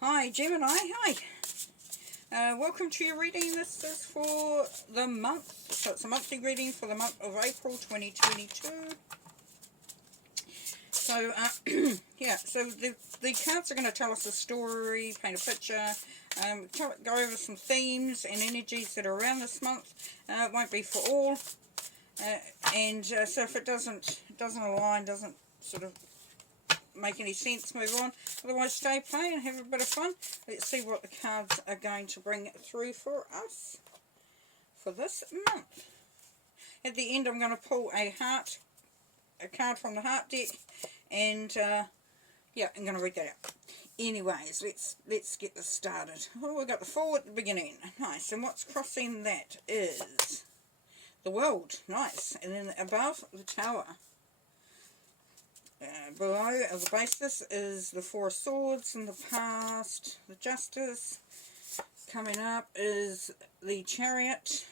Hi Gemini, hi. Welcome to your reading. This is for the month, so it's a monthly reading for the month of April 2022. So, yeah, so the cards are going to tell us a story, paint a picture, go over some themes and energies that are around this month. It won't be for all, so if it doesn't align, doesn't sort of make any sense, move on. Otherwise, stay, play, and have a bit of fun. Let's see what the cards are going to bring through for us for this month. At the end, I'm going to pull a card from the heart deck, and yeah, I'm going to read that out. Anyways, let's get this started. Oh, we've got the Fool at the beginning. Nice. And what's crossing that is the World. Nice. And then above, the Tower. Below the basis is the Four of Swords in the past, the Justice. Coming up is the Chariot.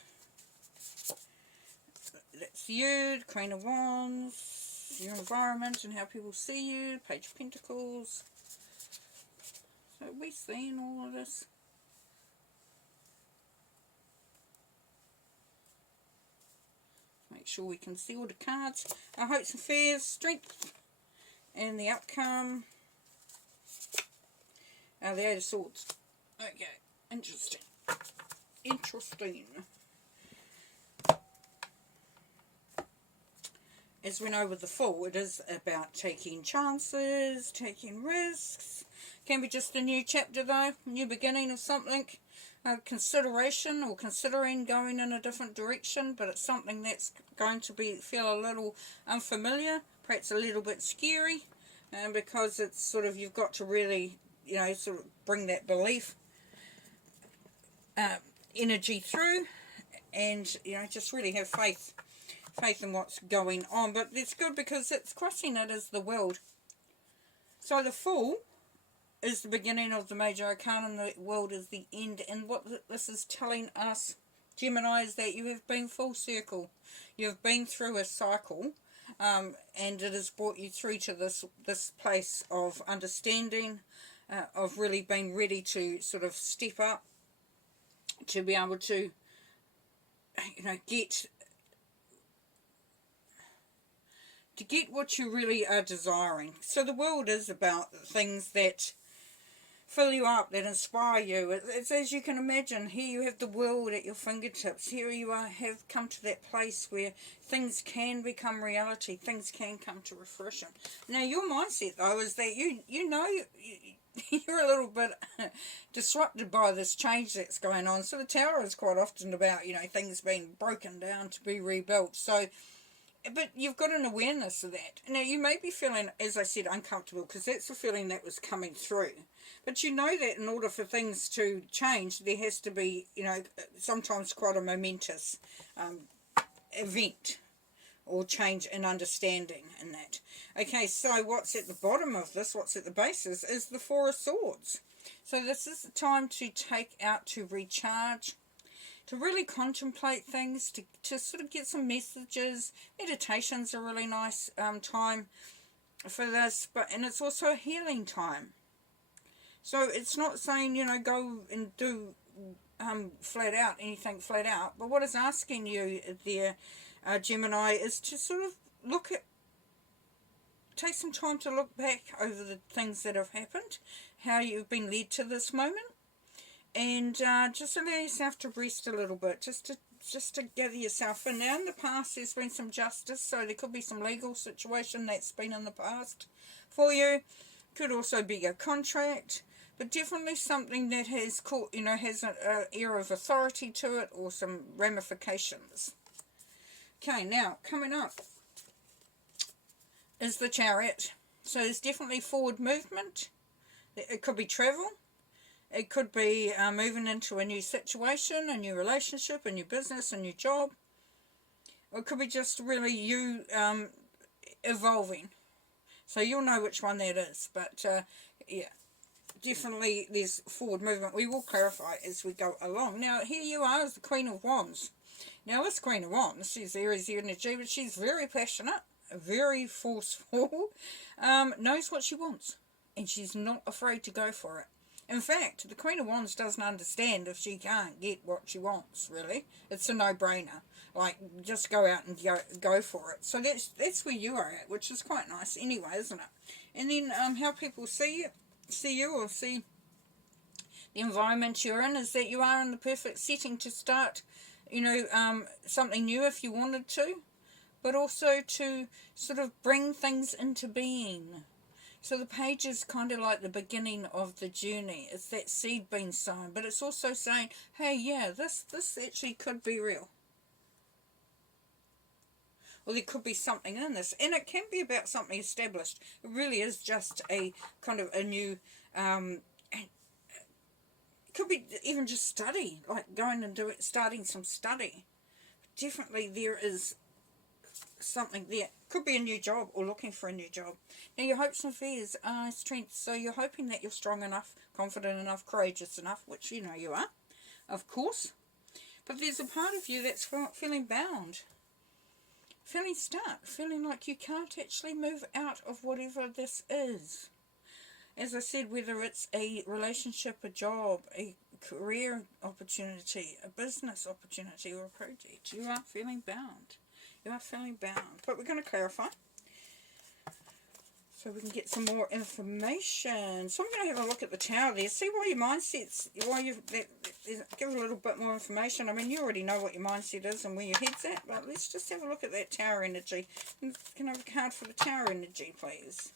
That's you, the Queen of Wands, your environment and how people see you, Page of Pentacles. So we're seeing all of this. Make sure we can see all the cards. Our hopes and fears, strength, and the outcome. The Eight of Swords. Okay, interesting. Interesting. As we know with the Fool, it is about taking chances, taking risks. Can be just a new chapter though, new beginning of something. Consideration or considering going in a different direction, but it's something that's going to feel a little unfamiliar, perhaps a little bit scary, because it's sort of, you've got to really, sort of bring that belief energy through, and just really have faith in what's going on. But it's good because it's crossing it as the World. So the Fool is the beginning of the major arcana, and the World is the end. And what this is telling us, Gemini, is that you have been full circle. You've been through a cycle, and it has brought you through to this place of understanding, of really being ready to sort of step up, to be able to, get what you really are desiring. So the World is about things that fill you up, that inspire you. It's as you can imagine, here you have the world at your fingertips. Here you have come to that place where things can become reality, things can come to fruition. Now your mindset though is that you're a little bit disrupted by this change that's going on. So the Tower is quite often about, things being broken down to be rebuilt. So, but you've got an awareness of that. Now you may be feeling, as I said, uncomfortable, because that's the feeling that was coming through. But you know that in order for things to change, there has to be, sometimes quite a momentous event or change in understanding in that. Okay, so what's at the bottom of this, what's at the basis, is the Four of Swords. So this is the time to take out, to recharge, to really contemplate things, to sort of get some messages. Meditation's a really nice time for this, and it's also a healing time. So it's not saying, go and do anything flat out. But what it's asking you there, Gemini, is to sort of take some time to look back over the things that have happened, how you've been led to this moment, and just allow yourself to rest a little bit, just to gather yourself in. Now in the past there's been some justice, so there could be some legal situation that's been in the past for you. Could also be a contract, but definitely something that has has an air of authority to it, or some ramifications. Okay, now coming up is the Chariot. So there's definitely forward movement. It could be travel. It could be moving into a new situation, a new relationship, a new business, a new job. Or it could be just really you evolving. So you'll know which one that is. But yeah, definitely there's forward movement. We will clarify as we go along. Now here you are as the Queen of Wands. Now this Queen of Wands, she's Aries energy, but she's very passionate, very forceful, knows what she wants, and she's not afraid to go for it. In fact, the Queen of Wands doesn't understand if she can't get what she wants, really. It's a no-brainer. Like, just go out and go for it. So that's where you are at, which is quite nice anyway, isn't it? And then how people see you or see the environment you're in is that you are in the perfect setting to start, you know, something new if you wanted to, but also to sort of bring things into being. So the page is kind of like the beginning of the journey. It's that seed being sown, but it's also saying, hey, yeah, this actually could be real. Or there could be something in this. And it can be about something established. It really is just a kind of a new, it could be even just study, like going and starting some study. Definitely there is something there. Could be a new job or looking for a new job. Now your hopes and fears are strength. So you're hoping that you're strong enough, confident enough, courageous enough, which you know you are, of course. But there's a part of you that's feeling bound. Feeling stuck. Feeling like you can't actually move out of whatever this is. As I said, whether it's a relationship, a job, a career opportunity, a business opportunity or a project, you are feeling bound. You are feeling bound. But we're going to clarify so we can get some more information. So I'm going to have a look at the Tower there. See why your mindset's, give a little bit more information. I mean, you already know what your mindset is and where your head's at, but let's just have a look at that Tower energy. Can I have a card for the Tower energy, please?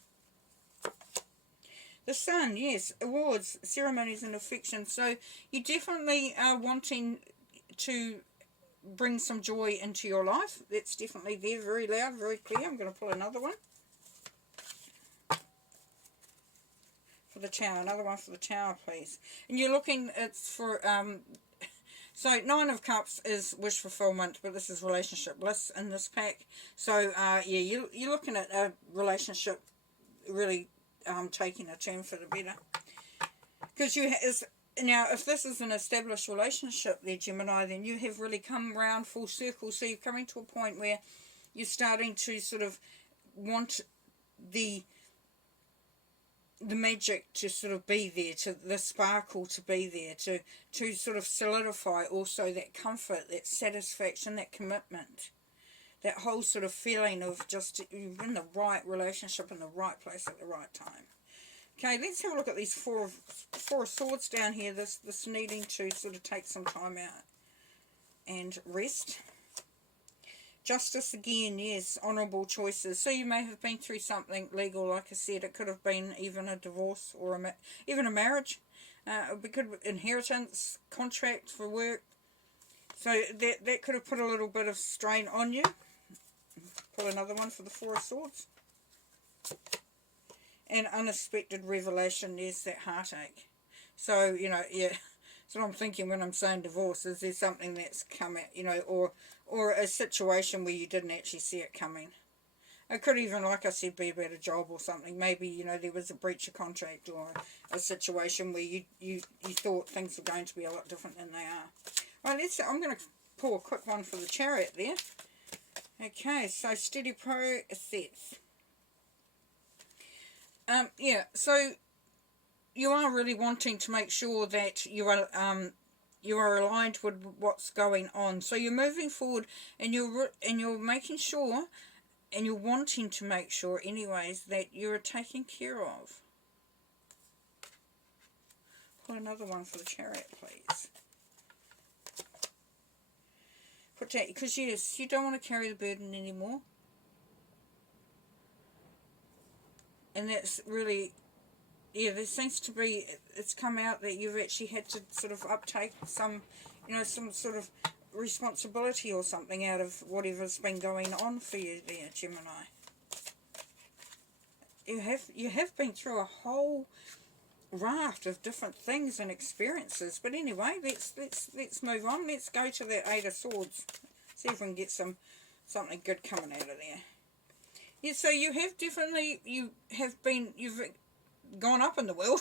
The Sun, yes, awards, ceremonies and affection. So you definitely are wanting to bring some joy into your life. That's definitely there, very loud, very clear. I'm going to pull another one for the Tower. Another one for the Tower, please. And you're looking, it's for, so 9 of Cups is wish fulfillment, but this is relationship bliss in this pack. So, yeah, you're looking at a relationship really taking a turn for the better. Because now, if this is an established relationship there, Gemini, then you have really come round full circle. So you're coming to a point where you're starting to sort of want the magic to sort of be there, to the sparkle to be there, to sort of solidify also that comfort, that satisfaction, that commitment, that whole sort of feeling of just you're in the right relationship in the right place at the right time. Okay, let's have a look at these four of Swords down here, this needing to sort of take some time out and rest. Justice again, yes, honourable choices. So you may have been through something legal, like I said. It could have been even a divorce or even a marriage. It could be inheritance, contract for work. So that could have put a little bit of strain on you. Pull another one for the Four of Swords. And unexpected revelation, yes, that heartache. So, you know, yeah, that's what I'm thinking when I'm saying divorce. Is there something that's come out, you know, or a situation where you didn't actually see it coming? It could even, like I said, be about a job or something. Maybe, you know, there was a breach of contract or a situation where you thought things were going to be a lot different than they are. Right, I'm going to pull a quick one for the Chariot there. Okay, so steady process. Yeah, so you are really wanting to make sure that you are aligned with what's going on. So you're moving forward, and you're making sure, and you're wanting to make sure, anyways, that you're taken care of. Pull another one for the Chariot, please. Put that, because yes, you don't want to carry the burden anymore. And that's really, yeah, there seems to be, it's come out that you've actually had to sort of uptake some, you know, some sort of responsibility or something out of whatever's been going on for you there, Gemini. You have been through a whole raft of different things and experiences. But anyway, let's move on. Let's go to the Eight of Swords. See if we can get something good coming out of there. Yeah, so you have definitely, you've gone up in the world,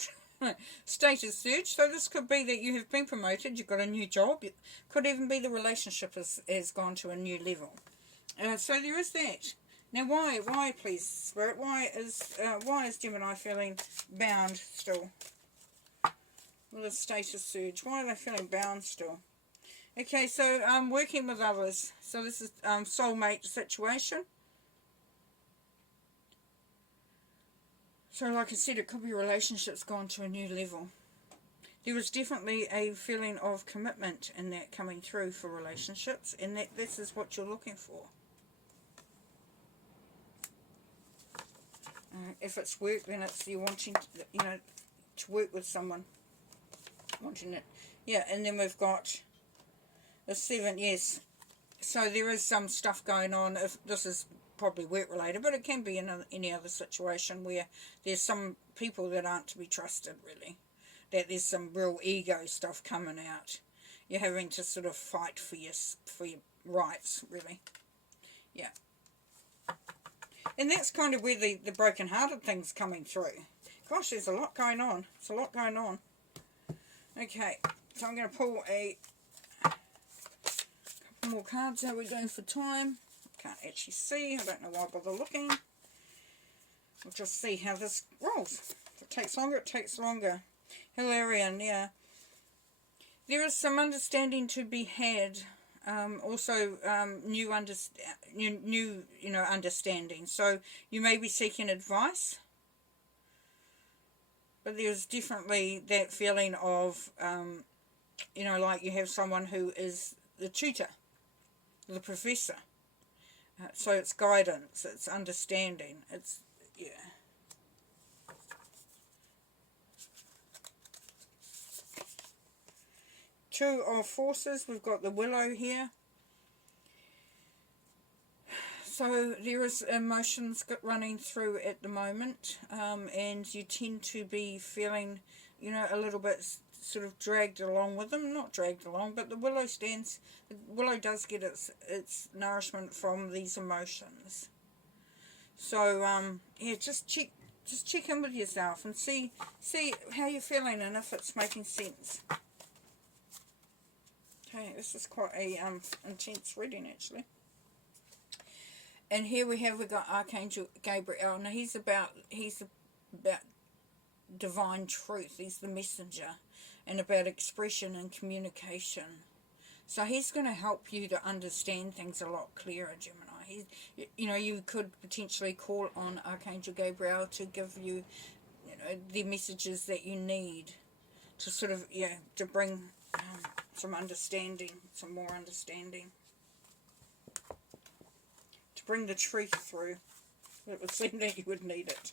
status surge, so this could be that you have been promoted, you've got a new job, it could even be the relationship has gone to a new level. So there is that. Now why please, Spirit, why is Gemini feeling bound still? with a status surge. Why are they feeling bound still? Okay, so working with others. So this is soulmate situation. So like I said, it could be relationships gone to a new level. There is definitely a feeling of commitment in that coming through for relationships, and that this is what you're looking for. If it's work, then it's you wanting, to work with someone. Wanting it. Yeah, and then we've got the 7, yes. So there is some stuff going on. If this is probably work related, but it can be in any other situation where there's some people that aren't to be trusted, really. That there's some real ego stuff coming out. You're having to sort of fight for your rights, really. Yeah. And that's kind of where the broken-hearted thing's coming through. Gosh, there's a lot going on. It's a lot going on. Okay, so I'm going to pull a couple more cards. How are we doing for time? Can't actually see. I don't know why I bother looking. We'll just see how this rolls. If it takes longer, it takes longer. Hilarion, yeah. There is some understanding to be had. Also, new understanding. So you may be seeking advice, but there's definitely that feeling of, like you have someone who is the tutor, the professor. So it's guidance, it's understanding, it's, yeah. Two of Forces, we've got the Willow here. So there is emotions running through at the moment, and you tend to be feeling, a little bit sort of dragged along with them. Not dragged along, but the Willow does get its nourishment from these emotions. So yeah, just check in with yourself and see how you're feeling and if it's making sense. Okay, this is quite a intense reading actually. And here we've got Archangel Gabrielle. Now he's about divine truth. He's the messenger, and about expression and communication. So he's going to help you to understand things a lot clearer, Gemini. You could potentially call on Archangel Gabrielle to give you, the messages that you need to sort of, to bring some understanding, some more understanding. To bring the truth through. It would seem that you would need it.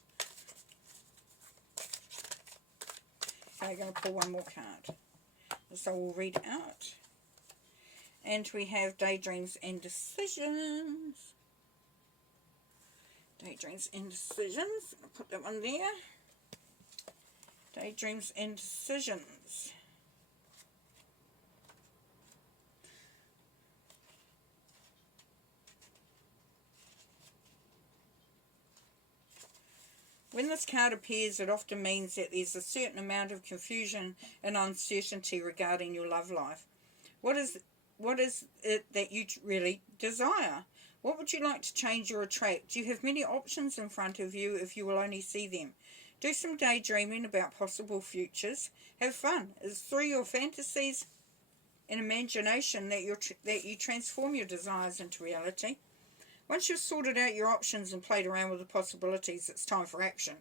Okay, I'm going to pull one more card. So we'll read it out. And we have Daydreams and Decisions. Daydreams and Decisions. I'll put that one there. Daydreams and Decisions. When this card appears, it often means that there's a certain amount of confusion and uncertainty regarding your love life. What is it that you really desire? What would you like to change or attract? You have many options in front of you if you will only see them. Do some daydreaming about possible futures. Have fun. It's through your fantasies and imagination that you transform your desires into reality. Once you've sorted out your options and played around with the possibilities, it's time for action.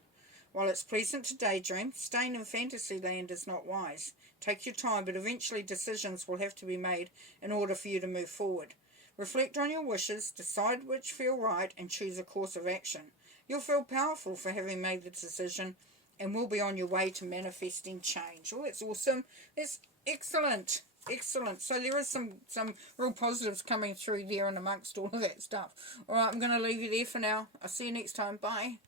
While it's pleasant to daydream, staying in fantasy land is not wise. Take your time, but eventually decisions will have to be made in order for you to move forward. Reflect on your wishes, decide which feel right, and choose a course of action. You'll feel powerful for having made the decision and will be on your way to manifesting change. Oh, that's awesome. That's excellent. Excellent. So there is some real positives coming through there and amongst all of that stuff. Alright, I'm going to leave you there for now. I'll see you next time. Bye.